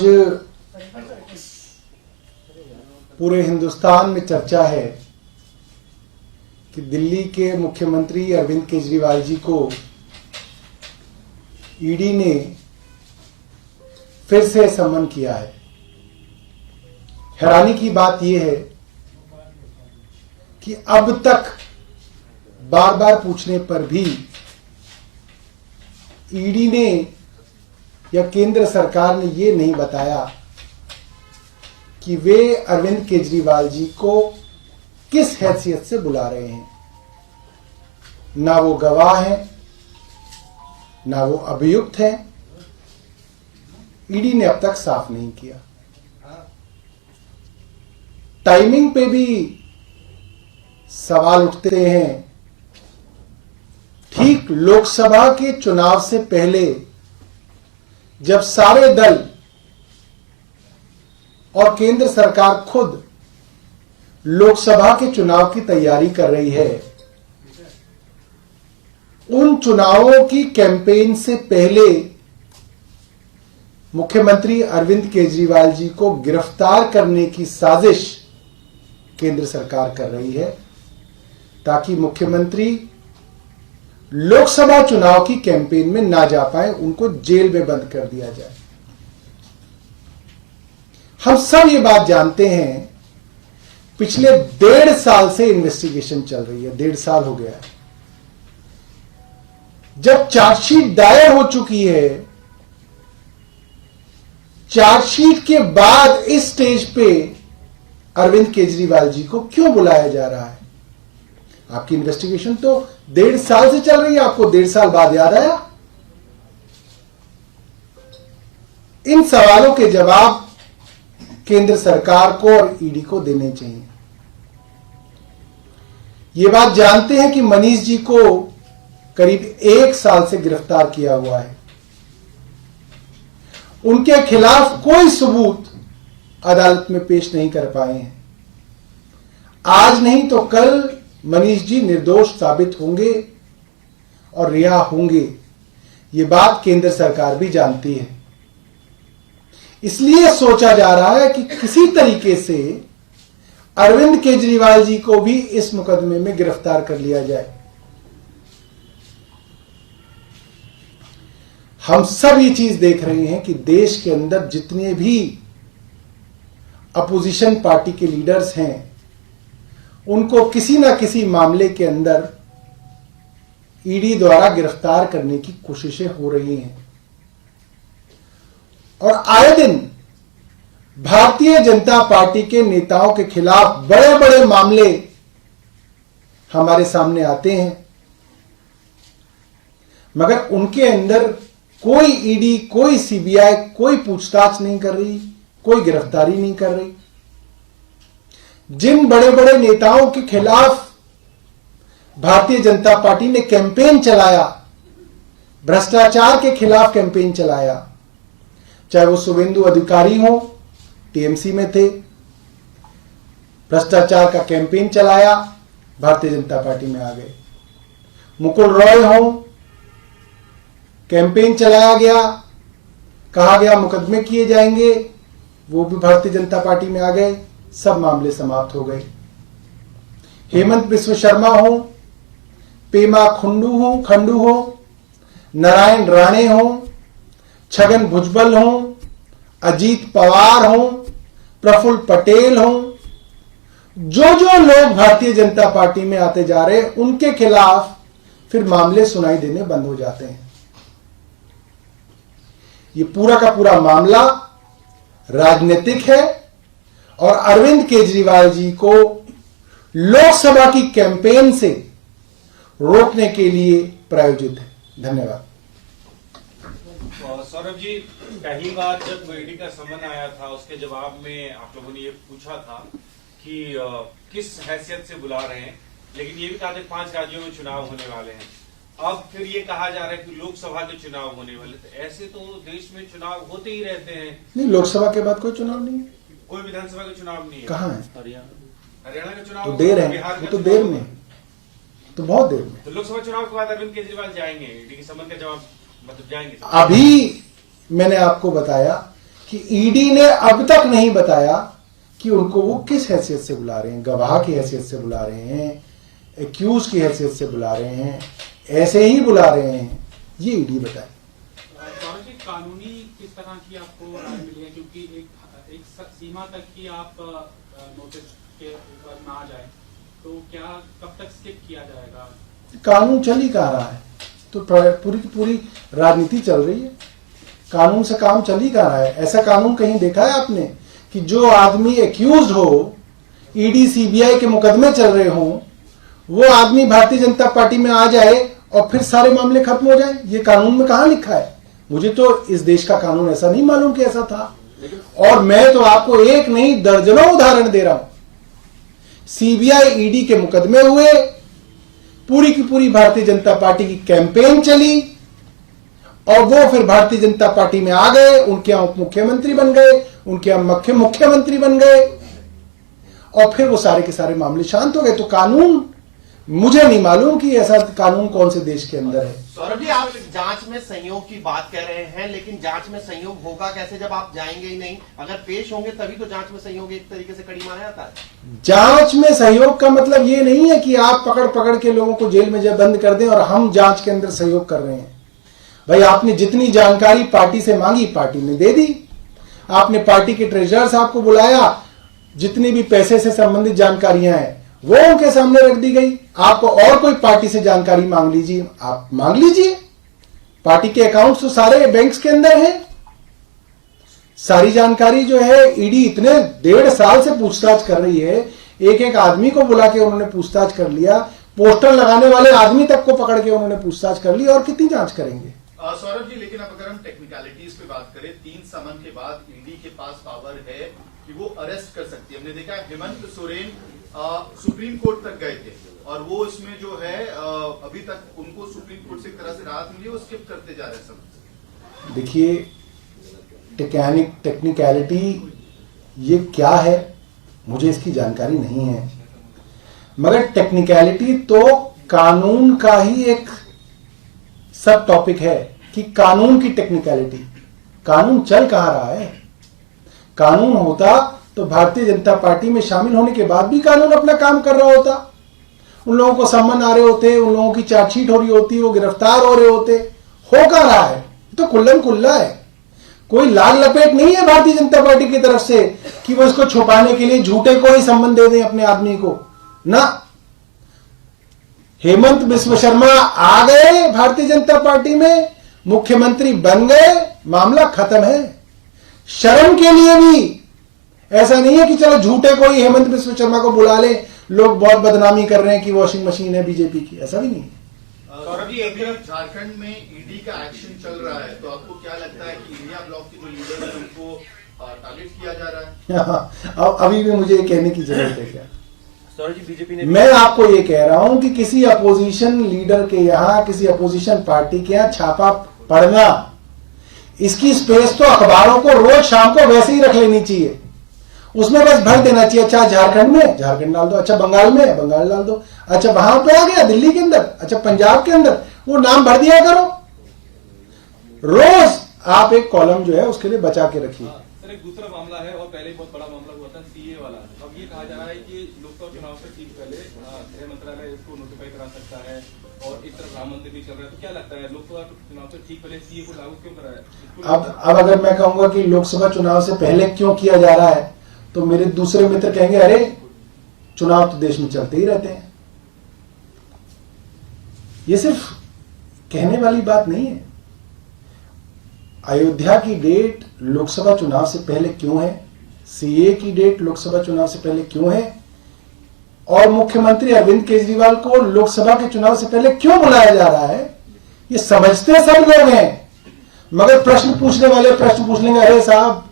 आज पूरे हिंदुस्तान में चर्चा है कि दिल्ली के मुख्यमंत्री अरविंद केजरीवाल जी को ईडी ने फिर से समन किया है। हैरानी की बात यह है कि अब तक बार बार पूछने पर भी ईडी ने या केंद्र सरकार ने यह नहीं बताया कि वे अरविंद केजरीवाल जी को किस हैसियत से बुला रहे हैं। ना वो गवाह हैं, ना वो अभियुक्त हैं। ईडी ने अब तक साफ नहीं किया। टाइमिंग पे भी सवाल उठते हैं। ठीक लोकसभा के चुनाव से पहले जब सारे दल और केंद्र सरकार खुद लोकसभा के चुनाव की तैयारी कर रही है, उन चुनावों की कैंपेन से पहले मुख्यमंत्री अरविंद केजरीवाल जी को गिरफ्तार करने की साजिश केंद्र सरकार कर रही है ताकि मुख्यमंत्री लोकसभा चुनाव की कैंपेन में ना जा पाए, उनको जेल में बंद कर दिया जाए। हम सब ये बात जानते हैं, पिछले 1.5 साल से इन्वेस्टिगेशन चल रही है। 1.5 साल हो गया है। जब चार्जशीट दायर हो चुकी है, चार्जशीट के बाद इस स्टेज पे अरविंद केजरीवाल जी को क्यों बुलाया जा रहा है? आपकी इन्वेस्टिगेशन तो 1.5 साल से चल रही है, आपको 1.5 साल बाद याद आया? इन सवालों के जवाब केंद्र सरकार को और ईडी को देने चाहिए। ये बात जानते हैं कि मनीष जी को करीब 1 साल से गिरफ्तार किया हुआ है। उनके खिलाफ कोई सबूत अदालत में पेश नहीं कर पाए हैं। आज नहीं तो कल मनीष जी निर्दोष साबित होंगे और रिहा होंगे। ये बात केंद्र सरकार भी जानती है। इसलिए सोचा जा रहा है कि किसी तरीके से अरविंद केजरीवाल जी को भी इस मुकदमे में गिरफ्तार कर लिया जाए। हम सब ये चीज देख रहे हैं कि देश के अंदर जितने भी अपोजिशन पार्टी के लीडर्स हैं, उनको किसी ना किसी मामले के अंदर ईडी द्वारा गिरफ्तार करने की कोशिशें हो रही हैं। और आए दिन भारतीय जनता पार्टी के नेताओं के खिलाफ बड़े बड़े मामले हमारे सामने आते हैं, मगर उनके अंदर कोई ईडी, कोई सीबीआई कोई पूछताछ नहीं कर रही, कोई गिरफ्तारी नहीं कर रही। जिन बड़े बड़े नेताओं के खिलाफ भारतीय जनता पार्टी ने कैंपेन चलाया, भ्रष्टाचार के खिलाफ कैंपेन चलाया, चाहे वो शुभेंदु अधिकारी हो, टीएमसी में थे, भ्रष्टाचार का कैंपेन चलाया, भारतीय जनता पार्टी में आ गए। मुकुल रॉय हो, कैंपेन चलाया गया, कहा गया मुकदमे किए जाएंगे, वो भी भारतीय जनता पार्टी में आ गए, सब मामले समाप्त हो गए। हेमंत बिस्व शर्मा हो, पेमा खंडू हो, नारायण राणे हो, छगन भुजबल हो, अजीत पवार हो, प्रफुल्ल पटेल हो, जो लोग भारतीय जनता पार्टी में आते जा रहे हैं, उनके खिलाफ फिर मामले सुनाई देने बंद हो जाते हैं। ये पूरा का पूरा मामला राजनीतिक है और अरविंद केजरीवाल जी को लोकसभा की कैंपेन से रोकने के लिए प्रायोजित है। धन्यवाद। सौरभ जी, पहली बार जब ईडी का समन आया था, उसके जवाब में आप लोगों ने ये पूछा था कि किस हैसियत से बुला रहे हैं, लेकिन ये भी कहा था 5 राज्यों में चुनाव होने वाले हैं। अब फिर ये कहा जा रहा है कि लोकसभा के चुनाव होने वाले, तो ऐसे तो देश में चुनाव होते ही रहते हैं। नहीं, लोकसभा के बाद कोई चुनाव नहीं है, कोई विधानसभा का चुनाव नहीं है। कहाँ है? हरियाणा का चुनाव तो देर है, वो तो देर में, तो बहुत देर में। तो लोकसभा चुनाव के बाद अरविंद केजरीवाल जाएंगे, ईडी के समन का जवाब मतलब जाएंगे। अभी मैंने आपको बताया कि ईडी ने अब तक नहीं बताया कि उनको वो किस हैसियत से बुला रहे हैं, गवाह की हैसियत से बुला रहे हैं, एक्यूज की हैसियत से बुला रहे हैं, ऐसे ही बुला रहे हैं, ये ईडी बताए। कानूनी किस तरह की आपको राय मिली है, क्योंकि एक सीमा तक ही आप नोटिस के ऊपर ना आ जाए, तो क्या कब तक स्किप किया जाएगा? कानून चल ही कहाँ रहा है, तो पूरी की पूरी राजनीति चल रही है, कानून से काम चल ही कहाँ रहा है। ऐसा कानून कहीं देखा है आपने कि जो आदमी एक्यूज हो, ईडी सीबीआई के मुकदमे चल रहे हों, वो आदमी भारतीय जनता पार्टी में आ जाए और फिर सारे मामले खत्म हो जाए? ये कानून में कहां लिखा है? मुझे तो इस देश का कानून ऐसा नहीं मालूम कि ऐसा था। और मैं तो आपको एक नहीं दर्जनों उदाहरण दे रहा हूं। सीबीआई ईडी के मुकदमे हुए, पूरी की पूरी भारतीय जनता पार्टी की कैंपेन चली और वो फिर भारतीय जनता पार्टी में आ गए, उनके यहां उप मुख्यमंत्री बन गए, उनके यहां मुख्यमंत्री बन गए और फिर वो सारे के सारे मामले शांत हो गए। तो कानून, मुझे नहीं मालूम कि ऐसा कानून कौन से देश के अंदर है। सौरभ जी, आप जांच में सहयोग की बात कर रहे हैं, लेकिन जांच में सहयोग होगा कैसे जब आप जाएंगे ही नहीं? अगर पेश होंगे तभी तो जांच में सहयोग एक तरीके से कड़ी माना जाता है। जांच में सहयोग का मतलब ये नहीं है कि आप पकड़ पकड़ के लोगों को जेल में बंद कर दें और हम जांच के अंदर सहयोग कर रहे हैं। भाई, आपने जितनी जानकारी पार्टी से मांगी, पार्टी ने दे दी। आपने पार्टी के ट्रेजरर साहब को बुलाया, जितनी भी पैसे से संबंधित जानकारियां हैं वो उनके सामने रख दी गई। आपको और कोई पार्टी से जानकारी मांग लीजिए, आप मांग लीजिए। पार्टी के अकाउंट्स तो सारे बैंक्स के अंदर हैं। सारी जानकारी जो है ईडी इतने 1.5 साल से पूछताछ कर रही है, एक एक आदमी को बुला के उन्होंने पूछताछ कर लिया, पोस्टर लगाने वाले आदमी तक को पकड़ के उन्होंने पूछताछ कर ली, और कितनी जांच करेंगे? सौरभ जी, लेकिन अब अगर हम टेक्निकलिटीज पे बात करें, 3 समन के बाद ईडी के पास पावर है कि वो अरेस्ट कर सकती है। हमने देखा हेमंत सोरेन सुप्रीम कोर्ट तक गए थे और वो इसमें जो है अभी तक उनको सुप्रीम कोर्ट से एक तरह से राहत मिली, वो स्किप करते जा रहे हैं सब। देखिए, टेक्निकलिटी ये क्या है मुझे इसकी जानकारी नहीं है, मगर टेक्निकलिटी तो कानून का ही एक सब टॉपिक है कि कानून की टेक्निकलिटी। कानून चल कहां रहा है? कानून होता तो भारतीय जनता पार्टी में शामिल होने के बाद भी कानून अपना काम कर रहा होता। उन लोगों को सम्मन आ रहे होते, उन लोगों की चार्जशीट हो रही होती, वो गिरफ्तार हो रहे होते। हो कहां रहा है? तो खुल्लम खुल्ला है, कोई लाल लपेट नहीं है भारतीय जनता पार्टी की तरफ से कि वो इसको छुपाने के लिए झूठे को ही सम्मन दे दें अपने आदमी को ना। हेमंत बिस्व शर्मा आ गए भारतीय जनता पार्टी में, मुख्यमंत्री बन गए, मामला खत्म है। शर्म के लिए भी ऐसा नहीं है कि चलो झूठे को ही हेमंत बिस्व शर्मा को बुला ले, लोग बहुत बदनामी कर रहे हैं कि वॉशिंग मशीन है बीजेपी की, ऐसा भी नहीं है। सौरभ जी, अभी झारखंड में ईडी का एक्शन चल रहा है, तो आपको क्या लगता है कि इंडिया ब्लॉक के जो लीडर है उनको टारगेट किया जा रहा है? अब अभी भी मुझे ये कहने की जरूरत है क्या? सौरभ जी, बीजेपी ने, मैं आपको ये कह रहा हूं कि किसी अपोजिशन लीडर के यहां, किसी अपोजिशन पार्टी के यहां छापा पड़ना, इसकी स्पेस तो अखबारों को रोज शाम को वैसे ही रख लेनी चाहिए। उसमें बस भर देना चाहिए, अच्छा झारखंड में झारखंड डाल दो, अच्छा बंगाल में बंगाल डाल दो, अच्छा वहां पे आ गया दिल्ली के अंदर, अच्छा पंजाब के अंदर, वो नाम भर दिया करो। रोज आप एक कॉलम जो है उसके लिए बचा के रखिए। सर, एक दूसरा मामला है और पहले बहुत बड़ा मामला हुआ था सीए वाला। अब ये कहा जा रहा है कि लोकसभा चुनाव से ठीक पहले गृह मंत्रालय इसको नोटिफाई करा सकता है और एक तरफ राम मंदिर भी चल रहा है, तो क्या लगता है लोकसभा चुनाव से ठीक पहले सीए को लागू क्यों कराया? अब अगर मैं कहूंगा कि लोकसभा चुनाव से पहले क्यों किया जा रहा है, तो मेरे दूसरे मित्र कहेंगे अरे चुनाव तो देश में चलते ही रहते हैं। ये सिर्फ कहने वाली बात नहीं है। अयोध्या की डेट लोकसभा चुनाव से पहले क्यों है, सीए की डेट लोकसभा चुनाव से पहले क्यों है, और मुख्यमंत्री अरविंद केजरीवाल को लोकसभा के चुनाव से पहले क्यों बुलाया जा रहा है, ये समझते सब लोग हैं। मगर प्रश्न पूछने वाले प्रश्न पूछ लेंगे, अरे साहब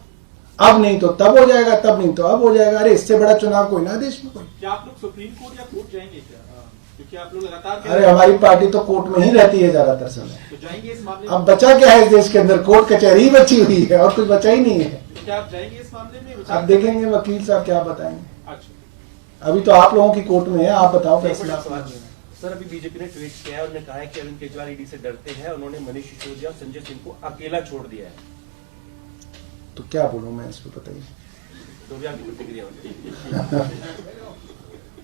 अब नहीं तो तब हो जाएगा, तब नहीं तो अब हो जाएगा। अरे इससे बड़ा चुनाव कोई ना देश में कोई। क्या आप लोग सुप्रीम कोर्ट या कोर्ट जाएंगे क्या? क्योंकि आप लोग लगातार, अरे हमारी पार्टी तो कोर्ट में ही रहती है ज्यादातर समय। तो जाएंगे इस मामले में? अब बचा क्या है इस देश के अंदर? कोर्ट कचहरी ही बची हुई है और कुछ बचा ही नहीं है। तो क्या आप जाएंगे इस मामले में? अब देखेंगे वकील साहब क्या बताएंगे। अच्छा, अभी तो आप लोगों की कोर्ट में है, आप बताओ फैसला। सर, अभी बीजेपी ने ट्वीट किया है, उन्होंने कहा है कि अरविंद केजरीवाल ईडी से डरते हैं, उन्होंने मनीष सिसोदिया और संजय सिंह को अकेला छोड़ दिया है। तो क्या बोलूं मैं इस पे, बताइए। तो भी आपकी प्रतिक्रिया होगी।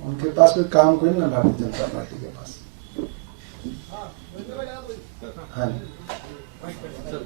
उनके पास कोई काम कोई ना, भारतीय जनता पार्टी के पास। हाँ जी। सर,